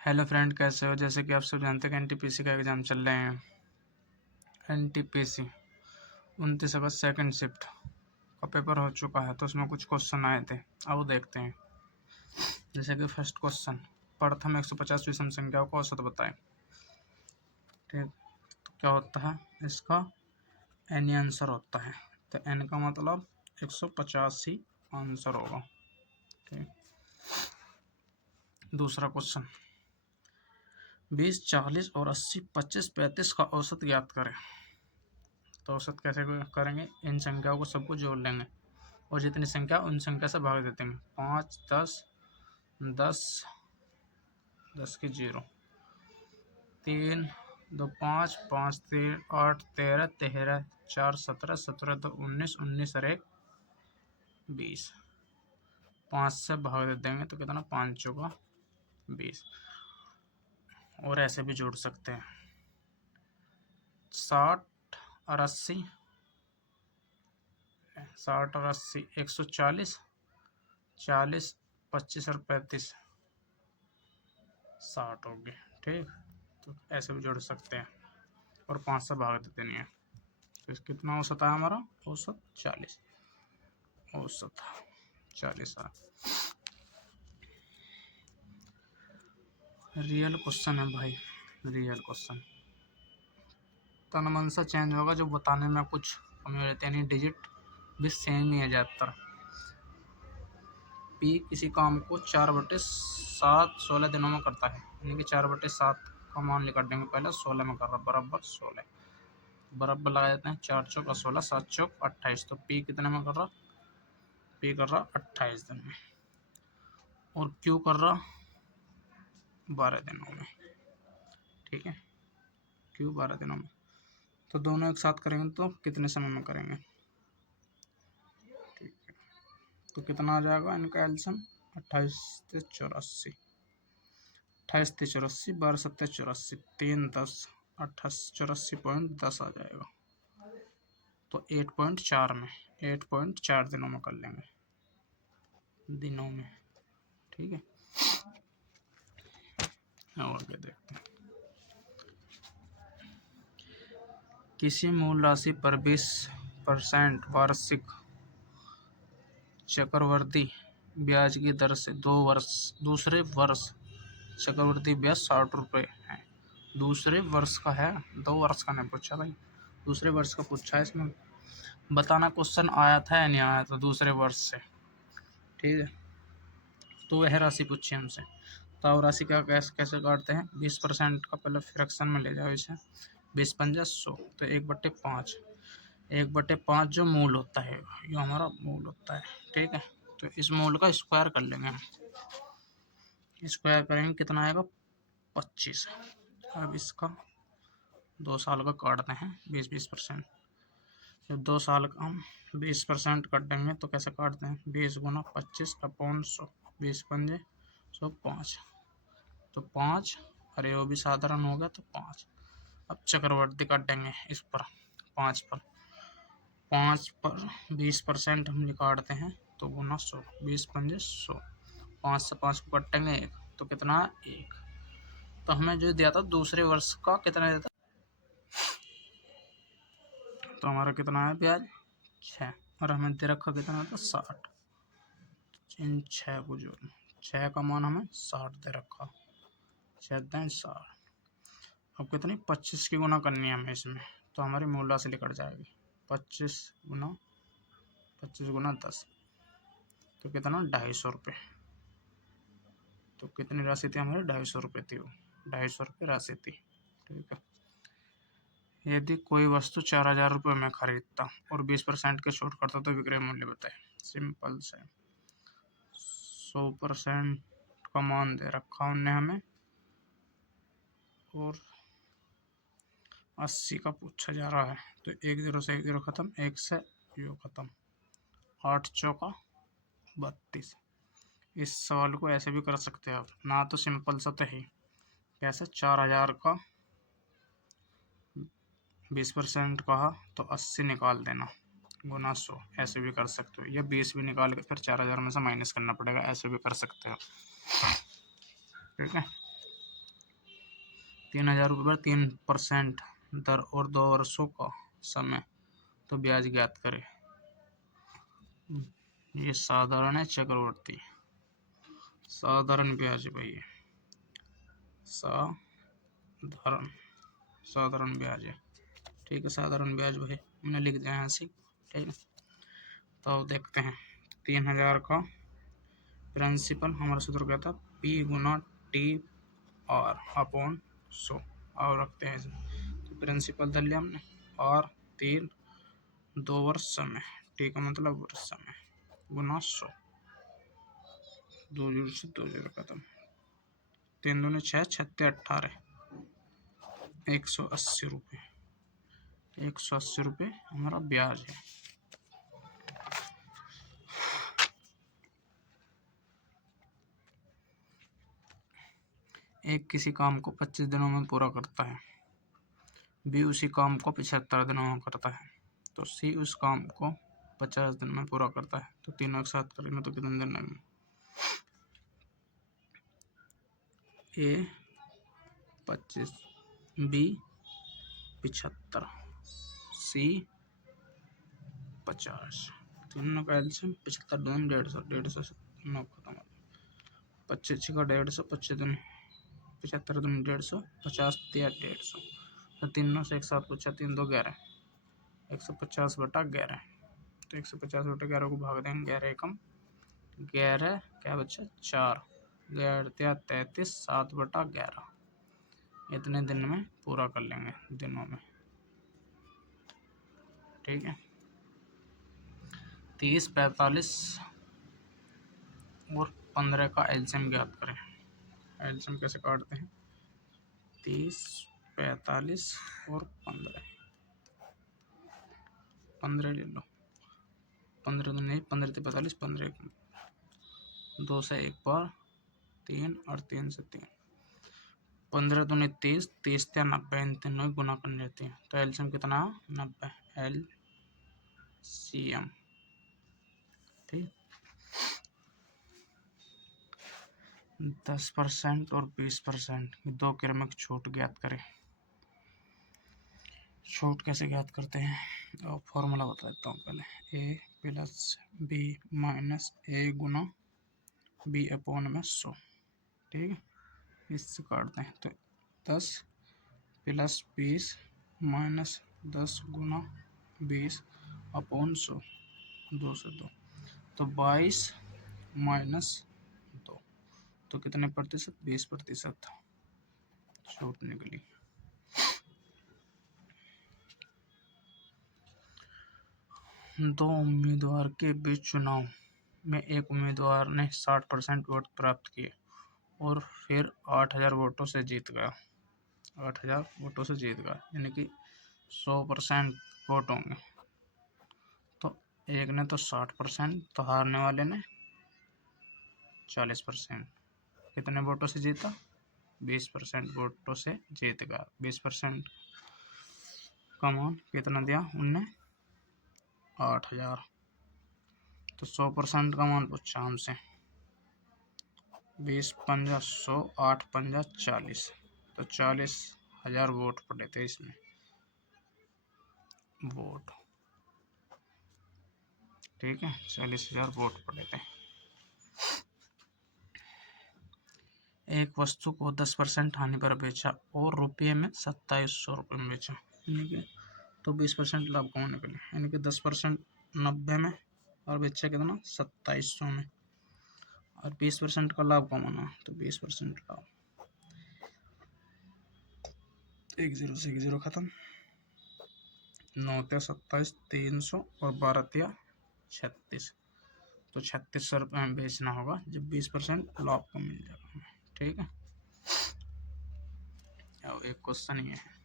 Hello friend, कैसे हो। जैसे कि आप सब जानते हैं कि एनटीपीसी का एग्ज़ाम चल रहे हैं। एनटीपीसी 29 अगस्त सेकंड शिफ्ट का पेपर हो चुका है, तो उसमें कुछ क्वेश्चन आए थे। अब देखते हैं। जैसे कि फर्स्ट क्वेश्चन, प्रथम 150 विषम संख्याओं का औसत बताएं। ठीक, तो क्या होता है इसका? एन ही आंसर होता है, तो एन का मतलब 150 ही आंसर होगा। ठीक, दूसरा क्वेश्चन, 20, 40 और 80, 25, 35 का औसत ज्ञात करें। तो औसत कैसे करेंगे? इन संख्याओं को सबको जोड़ लेंगे और जितनी संख्या उन संख्या से भाग देते हैं। 5, 10, 10, 10 की 0, 3, 2, 5, 5, 3, 8, 13, 13, 4, 17, 17, 2, 19, 19 और 1, 20। 5 से भाग दे देंगे तो कितना? 5 चौका 20। और ऐसे भी जोड़ सकते हैं। 60 और 80, 60 और 80, 140, 40, 25 और 35, 60 हो गए। ठीक, तो ऐसे भी जोड़ सकते हैं और 5 से भाग देते नहीं है। तो कितना औसत आया हमारा? औसत 40। औसत 40 आया। रियल क्वेश्चन है भाई, रियल क्वेश्चन। तन मन से चेंज होगा, जो बताने में कुछ कमी रहती है। नहीं, डिजिट भी सेम ही है ज़्यादातर। पी किसी काम को 4/7 16 दिनों में करता है, यानी कि 4/7 का मान लिख देंगे पहले, 16 में कर रहा, बराबर 16 बराबर लगा देते हैं। 4 चौक 16, 7 चौक 28। तो पी कितने में कर रहा? पी कर रहा 28 दिन में। और क्यू कर रहा 12 दिनों में। ठीक है, क्यू 12 दिनों में। तो दोनों एक साथ करेंगे तो कितने समय में करेंगे? ठीक है, तो कितना आ जाएगा इनका एल्सियम? 28 से 84, 28 से 84, 12 7 84, 3 10, 28 84.10 आ जाएगा। तो 8.4 में, 8.4 दिनों में कर लेंगे, दिनों में। ठीक है, और आगे देखते हैं। किसी मूल राशि पर 20% वार्षिक चक्रवृद्धि ब्याज की दर से दूसरे वर्ष चक्रवृद्धि ब्याज 60 रुपये है। दूसरे वर्ष का है, 2 वर्ष का नहीं पूछा भाई, दूसरे वर्ष का पूछा है। इसमें बताना क्वेश्चन आया था या नहीं आया था दूसरे वर्ष से। ठीक है, तो वह राशि पूछी हमसे। तो राशि का कैसे काटते हैं? 20% का पहले फ्रैक्शन में ले जाओ इसे। 20 पंजा 100, तो 1/5, 1/5 जो मूल होता है, ये हमारा मूल होता है। ठीक है, तो इस मूल का स्क्वायर कर लेंगे हम। स्क्वायर करेंगे, कितना आएगा? 25। अब इसका 2 साल का काटते हैं, 20% जब 2 साल का हम 20% काट देंगे तो कैसे काटते हैं? 20 गुना 25/100, 20 पंजे 100, 5, तो 5, अरे वो भी साधारण हो गया, तो 5। अब चक्रवर्ती काटेंगे इस पर, 5 पर, 5 पर 20% हम निकालते हैं तो गुना 100, 20 पंजे 100, 5 से 5 को काटेंगे 1, तो कितना? 1। तो हमें जो दिया था दूसरे वर्ष का कितना दिया था? तो हमारा कितना है ब्याज? 6। और हमें दे रखा कितना था? 60। इन 6 को जोड़, 6 का मान हमें 60 दे रखा, 6 60। अब कितनी? 25 की गुना करनी है हमें इसमें, तो हमारी मूल राशि निकल जाएगी। 25 गुना 10, तो कितना? 250 रुपये। तो कितनी राशि थी हमारी? 250 रुपये थी, वो 250 रुपये राशि थी। ठीक है, यदि कोई वस्तु 4000 रुपये में खरीदता और 20% के छूट करता तो विक्रय मूल्य बताए। सिंपल से 100% का मान दे रखा उनने हमें, और 80 का पूछा जा रहा है। तो 1 0 से 1 0 खत्म, 1 से यो खत्म, 8 चौका 32। इस सवाल को ऐसे भी कर सकते हैं आप, ना तो सिंपल सा तो है, कैसे? 4000 का 20% कहा तो 80 निकाल देना, गुना 100, ऐसे भी कर सकते हो। या 20 भी निकाल के फिर 4000 में से माइनस करना पड़ेगा, ऐसे भी कर सकते हो। ठीक है, ₹3000 पर 3% दर और 2 वर्षों का समय, तो ब्याज ज्ञात करें। ये साधारण है, चक्रवर्ती। साधारण ब्याज भाई, साधारण साधारण ब्याज है। ठीक है, साधारण ब्याज भाई मैंने लिख दिया यहाँ से। ठीक है, तो अब देखते हैं 3000 का प्रिंसिपल हमारा सूत्र क्या था, P गुना टी आर अपॉन 100 और रखते हैं इसमें। तो प्रिंसिपल धर लिया हमने, और 2 वर्ष समय, टी का मतलब वर्ष समय, गुना 100, 2 जीरो से 2 जीरो खत्म, 3 दूनी 6, 36 18, 180 रुपये। 180 रुपये हमारा ब्याज है। एक किसी काम को 25 दिनों में पूरा करता है, बी उसी काम को 75 दिनों में करता है, तो सी उस काम को 50 दिन में पूरा करता है। तो तीनों एक साथ करेंगे तो कितने दिन लगेंगे, ए 25, बी 75, सी 50। तीनों का एलसीएम 75 दूनी 150, 150 से 9 खत्म हो, 25 का 150, 25 दिन 75 दूनी 150, 50 दिया 150, तो तीनों से एक साथ पूछा, 3 2 11, 150/11, तो 150/11 को भाग देंगे, 11 एकम 11, क्या बच्चा 4, 11 33, 7/11, इतने दिन में पूरा कर लेंगे, दिनों में। ठीक है, 30, 45 और 15 का एलसीएम ज्ञात करें। एलसीएम कैसे काटते हैं, 30, 45 और 15, 15 ले लो, 15 तो नहीं, 15 से 45, 15 2 से 1 बार 3 और 3 से 3, 15 दूनी 30, 30 से 90, इन तीनों ही गुना करनी रहती है, तो एलसीएम कितना 90, एलसीएम। ठीक, 10% और 20% दो क्रमिक छूट ज्ञात करें। छूट कैसे ज्ञात करते हैं, और फॉर्मूला बता देता हूँ पहले, ए प्लस बी माइनस ए गुना बी अपॉन में 100। ठीक है, इससे काटते हैं, तो 10 प्लस 20 माइनस 10 गुना 20 अपॉन 100, 2 से 2, तो 22 माइनस 2, तो कितने प्रतिशत, 20% छूट निकली। दो उम्मीदवार के बीच चुनाव में एक उम्मीदवार ने 60% वोट प्राप्त किए और फिर 8000 वोटों से जीत गया। 8000 वोटों से जीत गया, यानी कि 100% वोट होंगे, तो एक ने तो 60%, तो हारने वाले ने 40%। कितने वोटों से जीता, 20% वोटों से जीत गया। 20% का मान कितना दिया उनने, 8000, तो 100% का मान पूछा हमसे, 20 पंजा 100, 8 पंजा 40, तो 40,000 वोट पड़े थे इसमें, वोट। ठीक है, 40,000 वोट पड़े थे। एक वस्तु को 10% हानि पर बेचा और रुपये में 2700 रुपये में बेचा, यानी कि तो 20% लाभ कमाने के लिए, यानी कि 10% 90 में और बेचा कितना 2700 में, और 20% का लाभ कमाना, तो 20% लाभ, 1 0 से 1 0 खत्म, 9 × 27 300 और 12 × 36, तो 3600 रुपये में बेचना होगा, जब 20% लाभ को मिल जाएगा। ठीक है, अब एक क्वेश्चन ये है,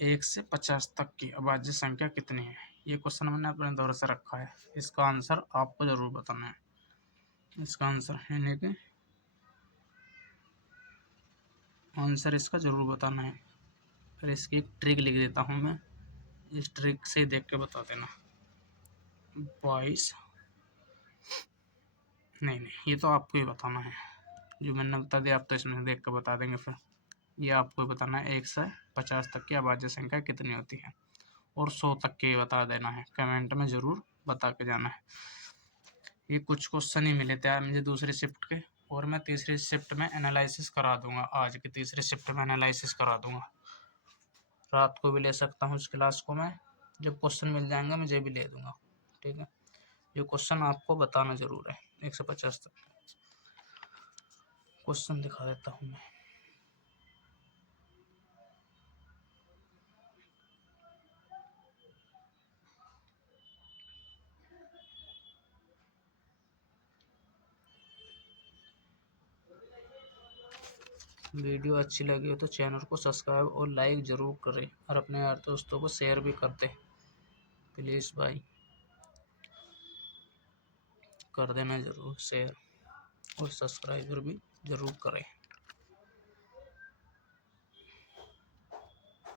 1 से 50 तक की अभाज्य संख्या कितनी है। ये क्वेश्चन मैंने अपने दौर से रखा है, इसका आंसर आपको जरूर बताना है। इसका आंसर यानी कि आंसर इसका जरूर बताना है, और इसकी एक ट्रिक लिख देता हूँ मैं, इस ट्रिक से देख के बता देना। 22 नहीं, ये तो आपको ही बताना है, जो मैंने बता दिया आप तो इसमें देख के बता देंगे फिर। ये आपको बताना है 1 से 50 तक की अभाज्य संख्या कितनी होती है, और 100 तक के बता देना है, कमेंट में ज़रूर बता के जाना है। ये कुछ क्वेश्चन ही मिले थे यार मुझे दूसरी शिफ्ट के, और मैं तीसरी शिफ्ट में एनालिसिस करा दूंगा, आज की तीसरी शिफ्ट में एनालिसिस करा दूंगा। रात को भी ले सकता हूँ इस क्लास को मैं, जब क्वेश्चन मिल जाएंगे मुझे भी ले दूंगा, ठीक है। ये क्वेश्चन आपको बताना ज़रूर है, 150 तक क्वेश्चन दिखा देता हूँ मैं। वीडियो अच्छी लगी हो तो चैनल को सब्सक्राइब और लाइक ज़रूर करें, और अपने यार दोस्तों को शेयर भी कर दें प्लीज़ भाई, कर देना ज़रूर शेयर, और सब्सक्राइबर भी ज़रूर करें।